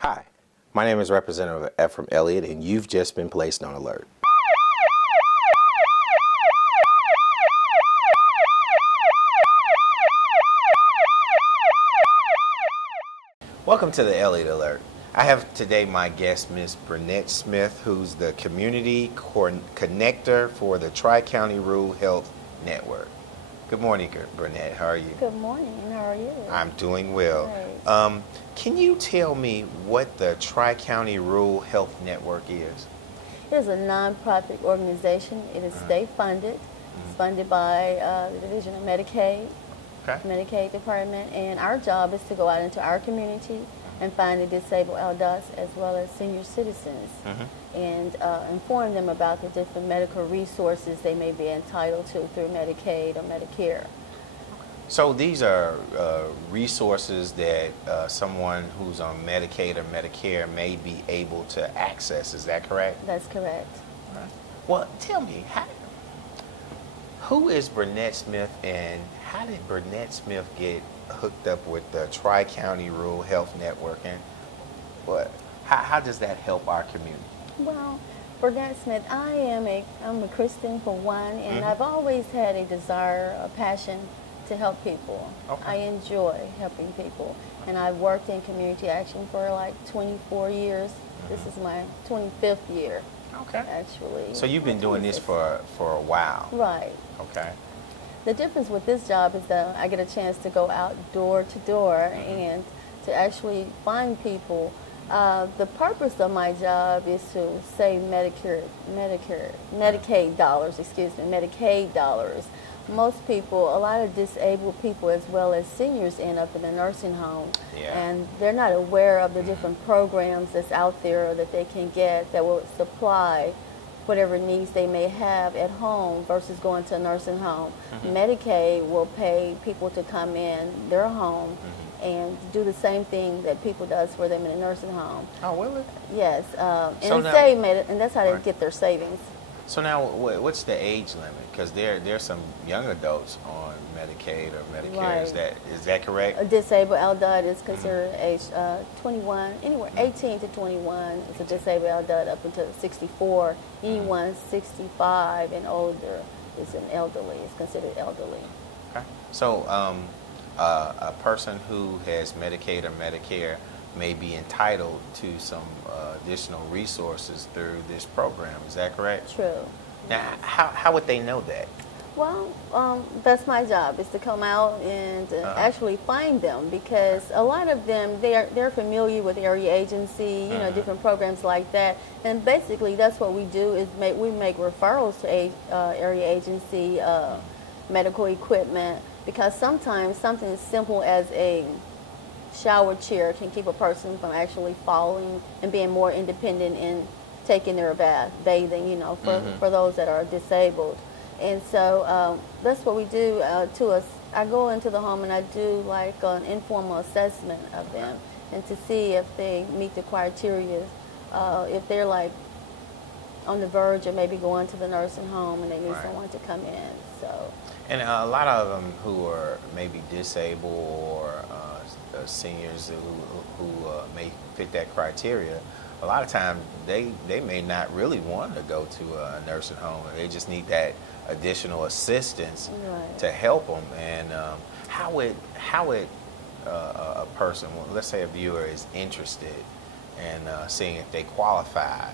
Hi, my name is Representative F from Elliott, and you've just been placed on alert. Welcome to the Elliott Alert. I have today my guest, Ms. Brenet Smith, who's the Community Connector for the Tri-County Rural Health Network. Good morning, Brenet. How are you? Good morning. How are you? I'm doing well. Great. Can you tell me what the Tri-County Rural Health Network is? It is a nonprofit organization. It is state-funded. It's funded by the Division of Medicaid, Medicaid Department, and our job is to go out into our community and find the disabled adults as well as senior citizens and inform them about the different medical resources they may be entitled to through Medicaid or Medicare. So these are resources that someone who's on Medicaid or Medicare may be able to access. Is that correct? That's correct. All right. Well, tell me, who is Brenet Smith, and how did Brenet Smith get hooked up with the Tri-County Rural Health Network, and how does that help our community? Well, Brenet Smith, I'm a Christian for one, and I've always had a desire, a passion to help people. I enjoy helping people, and I've worked in community action for like 24 years. This is my 25th year. Actually. So you've been doing this for a while. Right. Okay. The difference with this job is that I get a chance to go out door to door and to actually find people. The purpose of my job is to save Medicaid dollars. Most people, a lot of disabled people as well as seniors end up in a nursing home, and they're not aware of the different programs that's out there that they can get that will supply whatever needs they may have at home versus going to a nursing home. Medicaid will pay people to come in their home and do the same thing that people does for them in a nursing home. Oh, will it? Yes, So and that's how they get their savings. So now, what's the age limit? Because there's some young adults on Medicaid or Medicare. Right. Is that correct? A disabled adult is considered age 21, anywhere 18 to 21 is a disabled adult up until 64. Anyone 65 and older is an elderly, is considered elderly. Okay. So a person who has Medicaid or Medicare may be entitled to some additional resources through this program. Is that correct? True. Now, how would they know that? Well, that's my job, is to come out and actually find them, because a lot of them, they're familiar with area agency, you know, different programs like that. And basically that's what we do, is we make referrals to area agency medical equipment, because sometimes something as simple as a shower chair can keep a person from actually falling and being more independent in taking their bath, bathing, you know, for those that are disabled. And so that's what we do to us. I go into the home and I do like an informal assessment of them and to see if they meet the criteria, if they're like on the verge of maybe going to the nursing home and they need someone to come in. So. And a lot of them who are maybe disabled or seniors who may fit that criteria, a lot of times they may not really want to go to a nursing home. They just need that additional assistance to help them. And how would a person, let's say a viewer, is interested in seeing if they qualify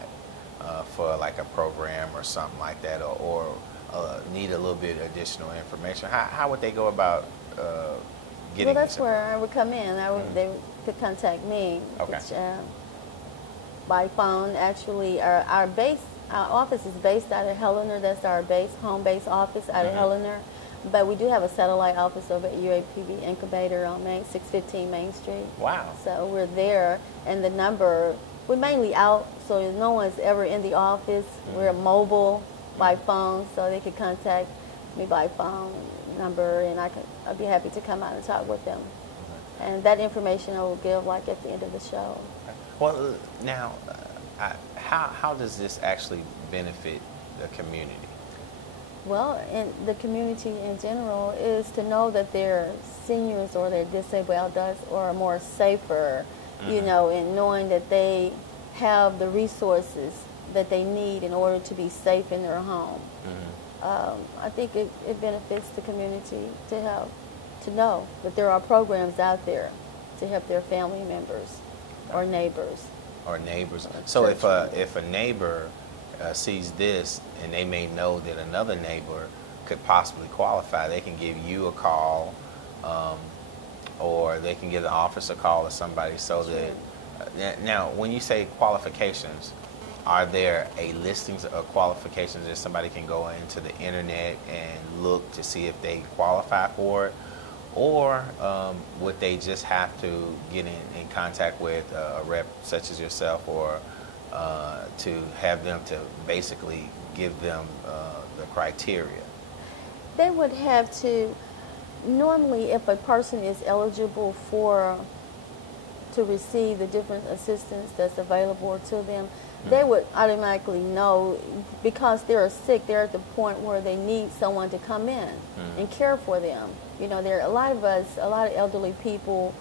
for like a program or something like that, or need a little bit additional information, how would they go about getting? Well, that's where I would come in. They could contact me, which, by phone. Actually, our office is based out of Helena. That's our home base office out of Helena. But we do have a satellite office over at UAPB Incubator on 615 Main Street. Wow. So we're there, and the number, we're mainly out, so no one's ever in the office. We're mobile by phone, so they could contact me by phone number, and I'd be happy to come out and talk with them. And that information I will give like at the end of the show. Well, now, how does this actually benefit the community? Well, in the community in general is to know that their seniors or their disabled adults are more safer you know, and knowing that they have the resources that they need in order to be safe in their home. I think it benefits the community to know that there are programs out there to help their family members or neighbors. So if a neighbor sees this and they may know that another neighbor could possibly qualify, they can give you a call, or they can give the office a call or somebody. So that now, when you say qualifications, are there a listings of qualifications that somebody can go into the internet and look to see if they qualify for it? Or would they just have to get in contact with a rep such as yourself, or to have them to basically give them the criteria? They would have to, normally if a person is eligible to receive the different assistance that's available to them, they would automatically know, because they're sick, they're at the point where they need someone to come in and care for them. You know, there are a lot of elderly people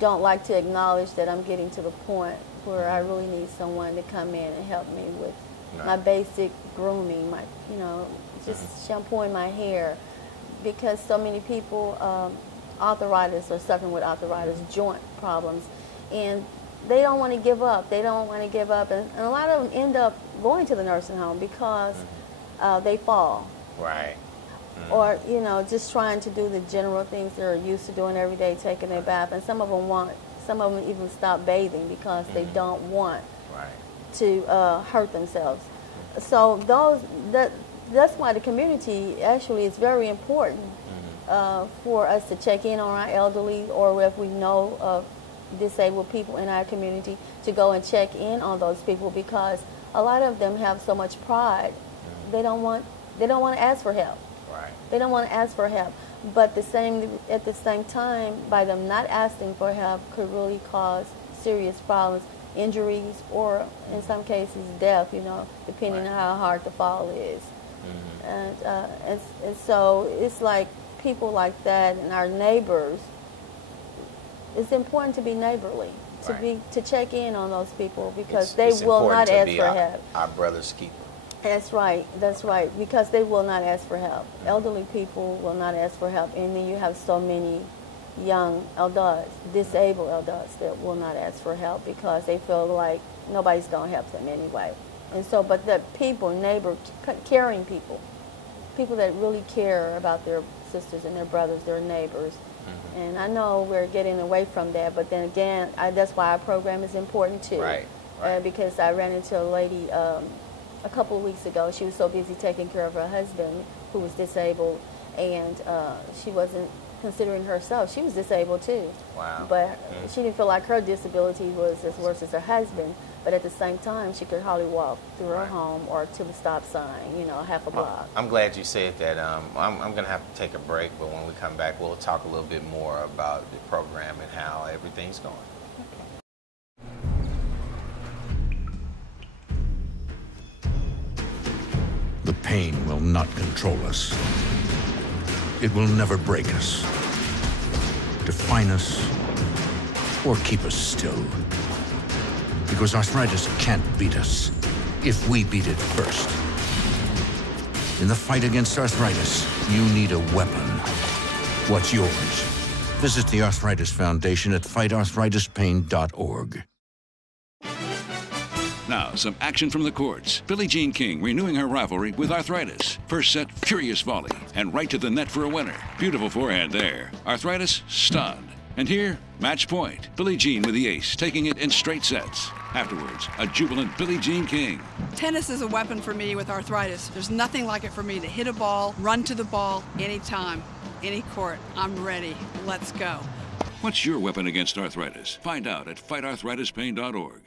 don't like to acknowledge that I'm getting to the point where I really need someone to come in and help me with my basic grooming, my, you know, just shampooing my hair, because so many people, arthritis, are suffering with arthritis, joint problems, and they don't want to give up. They don't want to give up, and a lot of them end up going to the nursing home because they fall. Right. Or, you know, just trying to do the general things they're used to doing every day, taking a bath, and some of them even stop bathing because they don't want to hurt themselves. So that's why the community actually is very important for us to check in on our elderly, or if we know of disabled people in our community, to go and check in on those people, because a lot of them have so much pride. They don't want to ask for help. They don't want to ask for help. But at the same time, by them not asking for help could really cause serious problems, injuries, or in some cases death, you know, depending on how hard the fall is. And so it's like people like that and our neighbors, it's important to be neighborly, to check in on those people, because they will not ask for help. Our brother's keeper. That's right, because they will not ask for help. Elderly people will not ask for help, and then you have so many young adults, disabled adults, that will not ask for help because they feel like nobody's going to help them anyway. And so, but the people, caring people that really care about their sisters and their brothers, their neighbors. And I know we're getting away from that, but then again, that's why our program is important too. Because I ran into a lady a couple of weeks ago. She was so busy taking care of her husband, who was disabled, and she wasn't considering herself. She was disabled too. But she didn't feel like her disability was as worse as her husband. But at the same time, she could hardly walk through her home or to the stop sign, you know, half a block. I'm glad you said that. I'm going to have to take a break, but when we come back, we'll talk a little bit more about the program and how everything's going. The pain will not control us. It will never break us, define us, or keep us still. Because arthritis can't beat us if we beat it first. In the fight against arthritis, you need a weapon. What's yours? Visit the Arthritis Foundation at fightarthritispain.org. Now, some action from the courts. Billie Jean King renewing her rivalry with arthritis. First set, furious volley, and right to the net for a winner. Beautiful forehand there. Arthritis, stunned. And here, match point. Billie Jean with the ace, taking it in straight sets. Afterwards, a jubilant Billie Jean King. Tennis is a weapon for me with arthritis. There's nothing like it for me to hit a ball, run to the ball, anytime, any court. I'm ready. Let's go. What's your weapon against arthritis? Find out at fightarthritispain.org.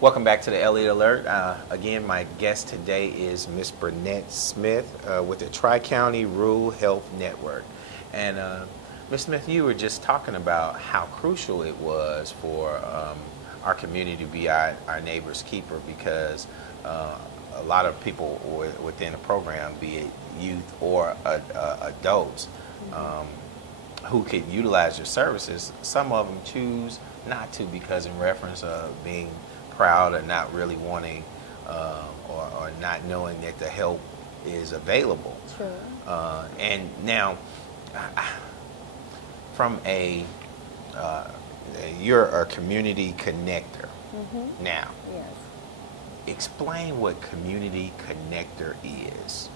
Welcome back to the Elliott Alert. Again, my guest today is Miss Brenet Smith with the Tri-County Rural Health Network. And Ms. Smith, you were just talking about how crucial it was for our community to be our neighbor's keeper, because a lot of people within the program, be it youth or adults, who could utilize your services, some of them choose not to because in reference of being proud or not really wanting or not knowing that the help is available. True. And now, from you're a community connector. Mm-hmm. Now, Yes. explain what community connector is.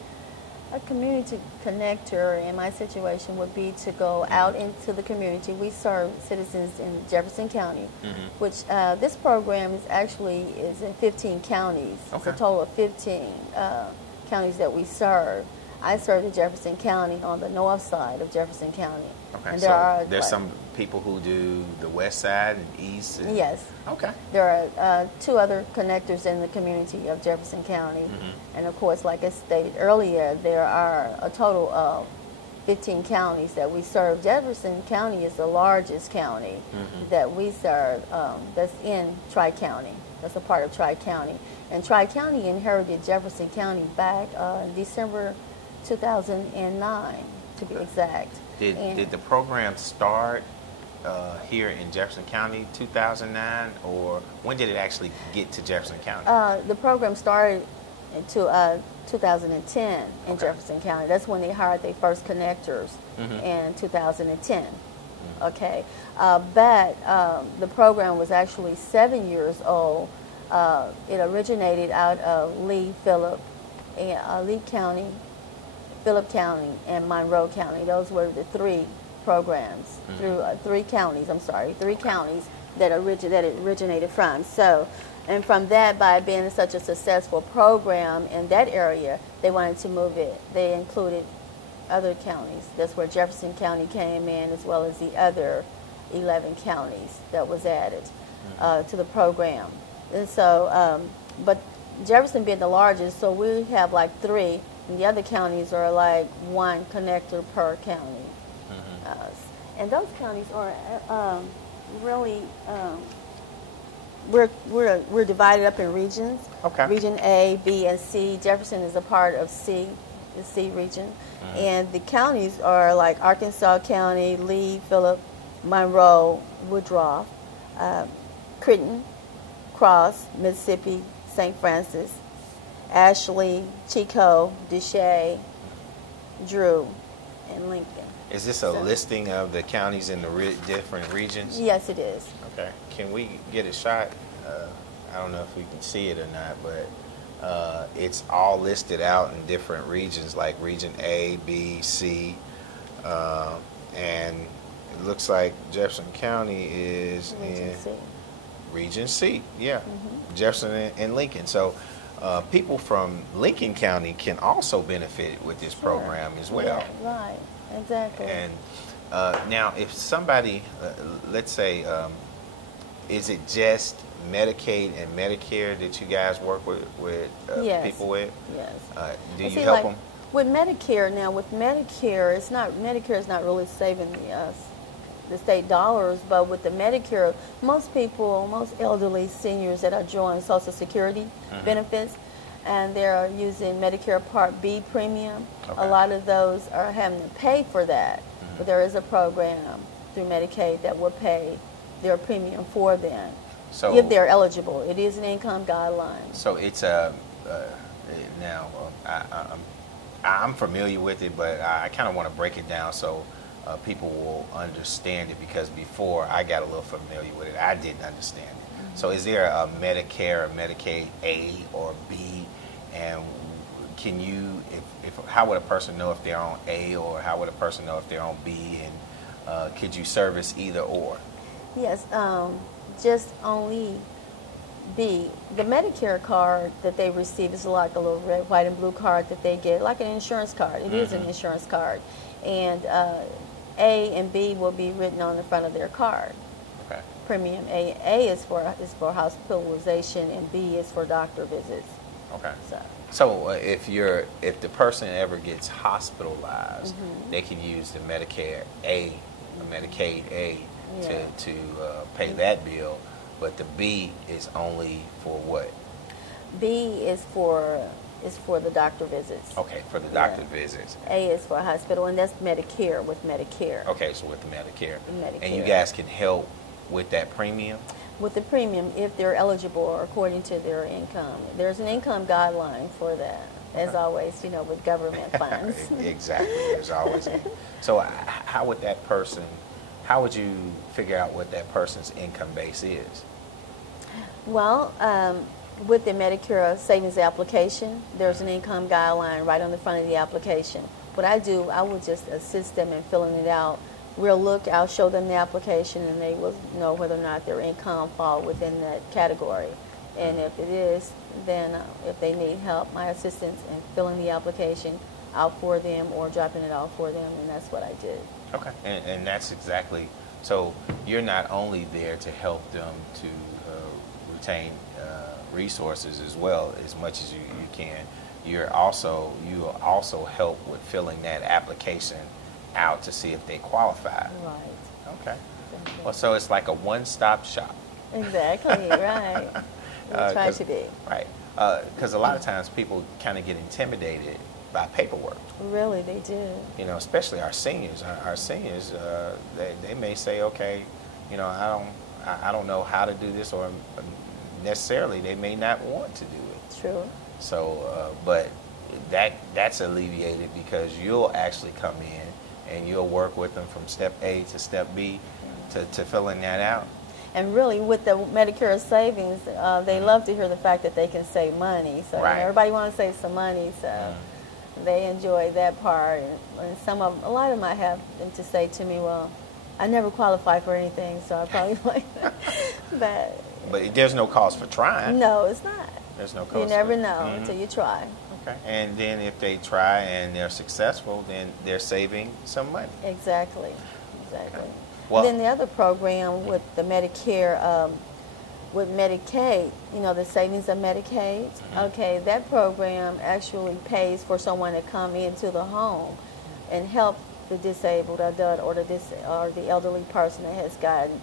A community connector in my situation would be to go out into the community. We serve citizens in Jefferson County, which this program is in 15 counties. It's a Okay. total of 15 counties that we serve. I serve the Jefferson County on the north side of Jefferson County. Okay, And so there's some people who do the west side and east. And, Yes. Okay. There are 2 other connectors in the community of Jefferson County. And of course, like I stated earlier, there are a total of 15 counties that we serve. Jefferson County is the largest county that we serve that's in Tri-County. That's a part of Tri-County. And Tri-County inherited Jefferson County back in December 2009, to be exact. Did the program start here in Jefferson County 2009, or when did it actually get to Jefferson County? The program started in 2010 in Jefferson County. That's when they hired their first connectors in 2010. Okay, but the program was actually 7 years old. It originated out of Lee County, Phillip County, and Monroe County. Those were the 3 programs through 3 counties. Three counties that it originated from. So, and from that, by being such a successful program in that area, they wanted to move it. They included other counties. That's where Jefferson County came in, as well as the other 11 counties that was added to the program. And so, but Jefferson being the largest, so we have like 3. And the other counties are like 1 connector per county. And those counties are really, we're divided up in regions. Okay. Region A, B, and C. Jefferson is a part of C, the C region. And the counties are like Arkansas County, Lee, Phillip, Monroe, Woodruff, Creighton, Cross, Mississippi, St. Francis, Ashley, Chico, Deshay, Drew, and Lincoln. Is this a listing of the counties in the different regions? Yes, it is. Okay. Can we get a shot? I don't know if we can see it or not, but it's all listed out in different regions, like Region A, B, C, and it looks like Jefferson County is in Region C. Yeah, Jefferson and Lincoln. So people from Lincoln County can also benefit with this program as well. Yeah, right, exactly. And now, if somebody, let's say, is it just Medicaid and Medicare that you guys work with Yes. people with? Yes. Do And you see, help like, them? With Medicare now, Medicare is not really saving the state dollars, but with the Medicare, most elderly seniors that are drawing Social Security benefits, and they're using Medicare Part B premium. Okay. A lot of those are having to pay for that, but there is a program through Medicaid that will pay their premium for them So if they're eligible. It is an income guideline. So it's now I'm familiar with it, but I kind of want to break it down so people will understand it, because before I got a little familiar with it, I didn't understand it. So is there a Medicare or Medicaid A or B, and can you, if how would a person know if they're on A, or how would a person know if they're on B, and could you service either or? Yes, just only B. The Medicare card that they receive is like a little red, white, and blue card that they get, like an insurance card. It is an insurance card. And A and B will be written on the front of their card. Okay. Premium A is for hospitalization, and B is for doctor visits. Okay. So if the person ever gets hospitalized, they can use the Medicare A, or Medicaid A, to pay that bill, but the B is only for what? B is for is for the doctor visits. Okay, for the doctor visits. A is for hospital, and that's Medicare with Medicare. Okay, so with the Medicare. Medicare. And you guys can help with that premium? With the premium, if they're eligible or according to their income. There's an income guideline for that, as always, you know, with government funds. Exactly, there's always a. So how would that person, how would you figure out what that person's income base is? Well, with the Medicare savings application, there's an income guideline right on the front of the application. What I do, I would just assist them in filling it out. I'll show them the application, and they will know whether or not their income fall within that category. And if it is, then if they need help, my assistance in filling the application out for them or dropping it off for them, and that's what I do. Okay, and that's exactly, so you're not only there to help them to retain resources as well as much as you can, you also help with filling that application out to see if they qualify. Right. Okay. Well, so it's like a one-stop shop. Exactly, right. We try to be. Right. Because a lot of times people kind of get intimidated by paperwork. Really, they do. You know, especially our seniors. Our seniors, they may say, okay, you know, I don't know how to do this, or necessarily they may not want to do it. True. So, but that's alleviated because you'll actually come in and you'll work with them from step A to step B to filling that out. And really, with the Medicare savings, they love to hear the fact that they can save money. So Right. everybody wants to save some money, so they enjoy that part. And a lot of them I have them to say to me, well, I never qualify for anything, so I probably like that. But there's no cause for trying. No, it's not. There's no cause. You never know until you try. Okay. And then if they try and they're successful, then they're saving some money. Exactly. Exactly. Okay. Well, then the other program with the Medicare, with Medicaid, you know, the savings of Medicaid, okay, that program actually pays for someone to come into the home and help the disabled adult or the elderly person that has gotten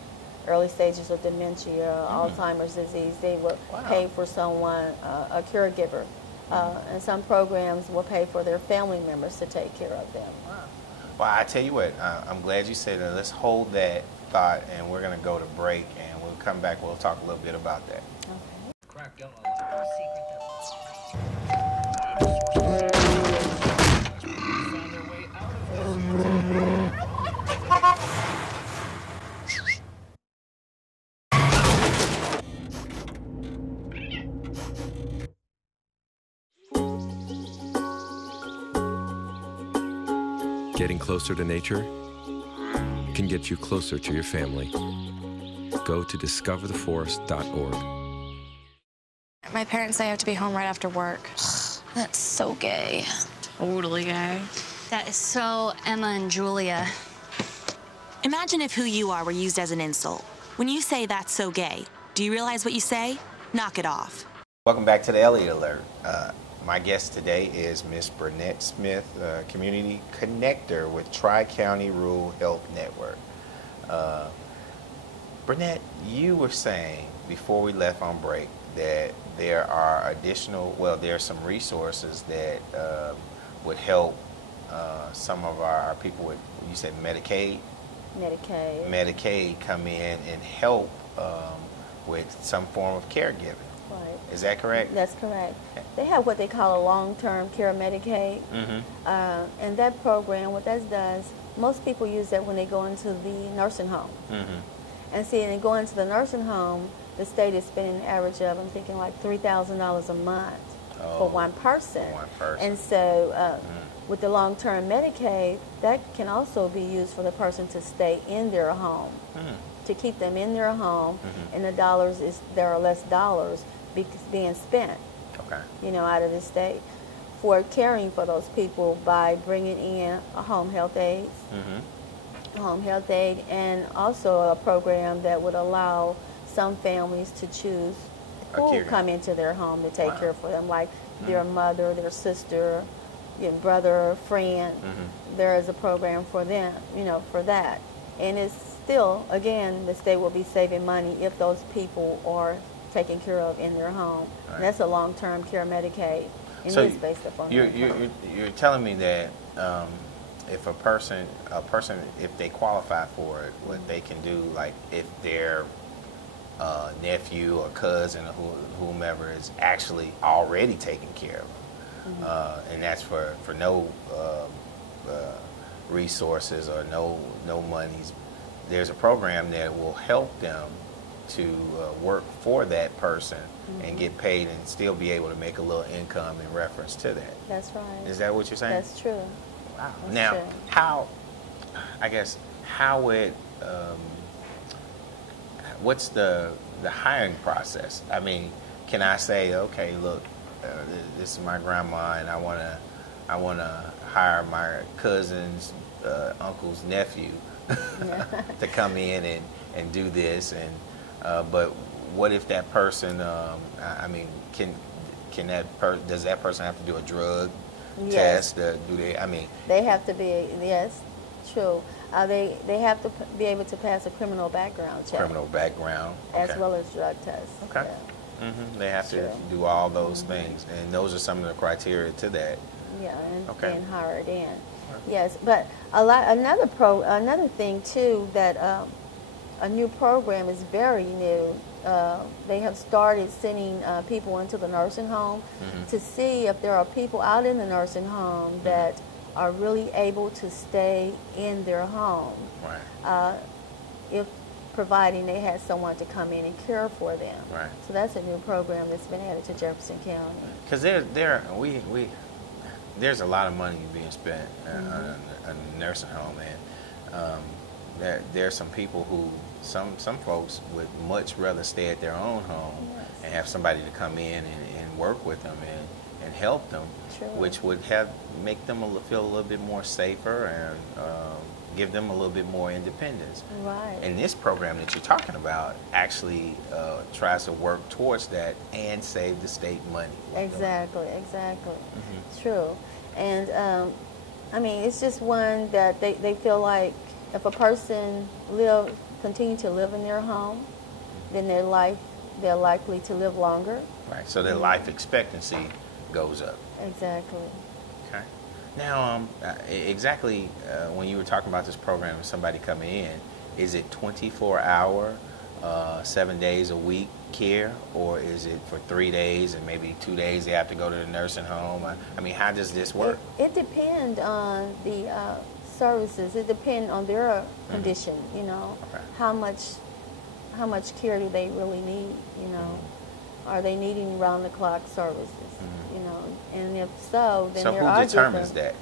early stages of dementia, Alzheimer's disease. They will pay for someone, a caregiver. And some programs will pay for their family members to take care of them. Wow. Well, I tell you what, I'm glad you said that. Let's hold that thought, and we're going to go to break, and we'll come back. We'll talk a little bit about that. Getting closer to nature can get you closer to your family. Go to discovertheforest.org. My parents say I have to be home right after work. That's so gay. Totally gay. That is so Emma and Julia. Imagine if who you are were used as an insult. When you say that's so gay, do you realize what you say? Knock it off. Welcome back to the Elliott Alert. My guest today is Miss Brenet Smith, Community Connector with Tri-County Rural Health Network. Brenet, you were saying before we left on break that there are there are some resources that would help some of our people with, you said Medicaid? Medicaid come in and help with some form of caregiving. Right. Is that correct? That's correct. They have what they call a long-term care Medicaid. And that program, what that does, most people use that when they go into the nursing home. And see, when they go into the nursing home, the state is spending an average of, I'm thinking, like $3,000 a month for one person. And so with the long-term Medicaid, that can also be used for the person to stay in their home, to keep them in their home, and there are less dollars being spent, you know, out of the state for caring for those people by bringing in a home health aides, and also a program that would allow some families to choose who come into their home to take care for them, like their mother, their sister, your brother, friend. There is a program for them, you know, for that. And it's still, again, the state will be saving money if those people are taken care of in their home. And that's a long-term care Medicaid. It So is based upon you're telling me that if a person, if they qualify for it, what they can do, like if their nephew or cousin or whomever is actually already taken care of, and that's for no resources or no monies, there's a program that will help them to work for that person and get paid and still be able to make a little income in reference to that. That's right. Is that what you're saying? That's true. Wow. That's Now, true. how it, what's the hiring process? I mean, can I say, okay, look, this is my grandma, and I want to hire my cousin's uncle's nephew to come in and do this, and but what if that person? I mean, does that person have to do a drug test? Do they? I mean, they have to be. Yes, true. They have to be able to pass a criminal background check. Criminal background, okay. As well as drug tests. Okay. Yeah. They have to do all those things, and those are some of the criteria to that. Yeah, and okay. being hired in. Yes, but another thing too, that a new program is very new. They have started sending people into the nursing home to see if there are people out in the nursing home that are really able to stay in their home. Right. If providing they had someone to come in and care for them. Right. So that's a new program that's been added to Jefferson County. Because there's a lot of money being spent on a nursing home, and there's some people who, some folks would much rather stay at their own home and have somebody to come in and work with them and help them, which would make them feel a little bit more safer and give them a little bit more independence. Right. And this program that you're talking about actually tries to work towards that and save the state money. Exactly. True. And I mean, it's just one that they feel like if a person continue to live in their home, then they're likely to live longer. Right. So their life expectancy goes up. Exactly. Okay. Now, exactly when you were talking about this program, somebody coming in, is it 24-hour, 7 days a week care, or is it for 3 days and maybe 2 days they have to go to the nursing home? I mean, how does this work? It depends on the services. It depends on their condition. You know, okay. How much care do they really need? You know, are they needing round-the-clock services? You know, and if so, then there are who determines that?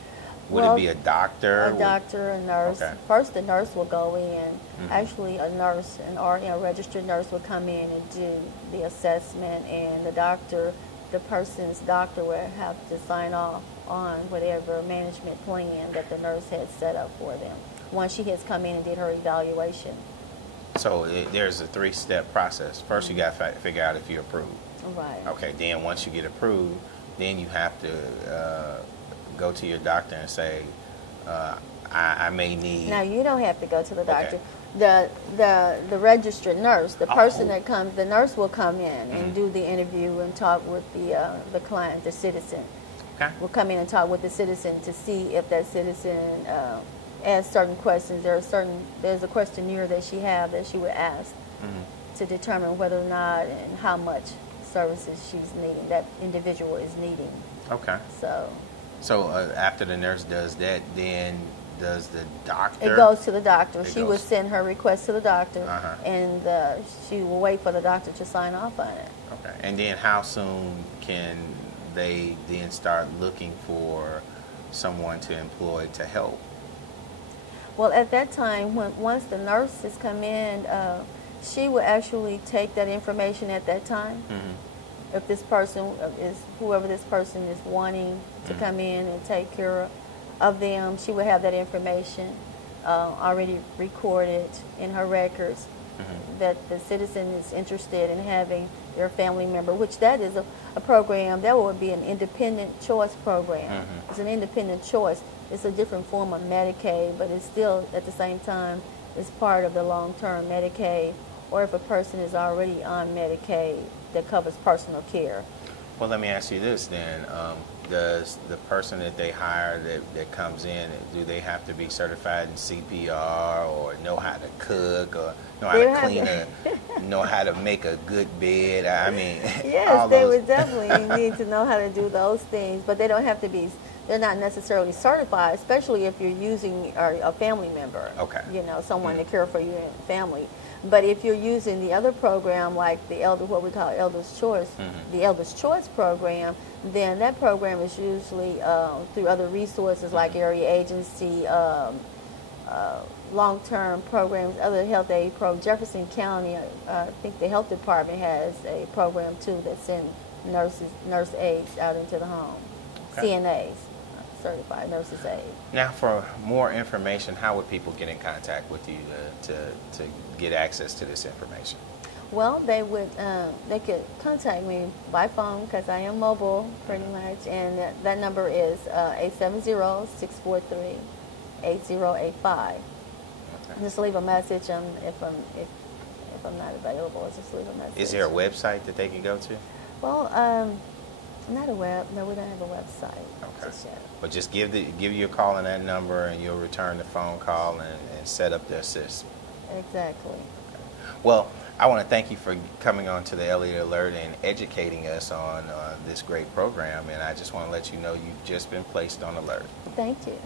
Would it be a doctor? A doctor, a nurse. Okay. First, the nurse will go in. Actually, a nurse, a registered nurse will come in and do the assessment, and the person's doctor will have to sign off on whatever management plan that the nurse had set up for them once she has come in and did her evaluation. So there's a 3-step process. First, you got to figure out if you're approved. Right. Okay. Then once you get approved, then you have to go to your doctor and say, I may need. Now, you don't have to go to the doctor. Okay. The registered nurse, the person that comes, the nurse will come in and do the interview and talk with the client, the citizen. Okay. Will come in and talk with the citizen to see if that citizen asks certain questions. There's a questionnaire that she would ask to determine whether or not and how much services she's needing, that individual is needing. Okay. So after the nurse does that, then does the doctor? It goes to the doctor. She would send her request to the doctor, and she will wait for the doctor to sign off on it. Okay. And then how soon can they then start looking for someone to employ to help? Well, at that time, once the nurse has come in, she will actually take that information at that time. If this person whoever this person is wanting to come in and take care of them, she will have that information already recorded in her records that the citizen is interested in having their family member, which that is a program that would be an independent choice program. It's an independent choice. It's a different form of Medicaid, but it's still at the same time it's part of the long-term Medicaid, or if a person is already on Medicaid that covers personal care. Well, let me ask you this then. does the person that they hire that comes in, do they have to be certified in CPR or know how to cook or know how to clean know how to make a good bed? I mean, yes, they would definitely need to know how to do those things, but they don't have to be. They're not necessarily certified, especially if you're using a family member. Okay. You know, someone to care for your family. But if you're using the other program, like what we call Elder's Choice, the Elder's Choice program, then that program is usually through other resources like area agency, long-term programs, other health aid programs. Jefferson County, I think the health department has a program too that sends nurse aides out into the home, okay. CNAs. Certified nurses aid. Now, for more information, how would people get in contact with you to get access to this information? Well, they could contact me by phone because I am mobile pretty much, and that number is 870-643-8085. Okay. Just leave a message if I'm not available. Just leave a message. Is there a website that they can go to? Well, not a web. No, we don't have a website. Okay. Just yet. But just give you a call on that number, and you'll return the phone call and set up their system. Exactly. Okay. Well, I want to thank you for coming on to the Elliott Alert and educating us on this great program. And I just want to let you know you've just been placed on alert. Thank you.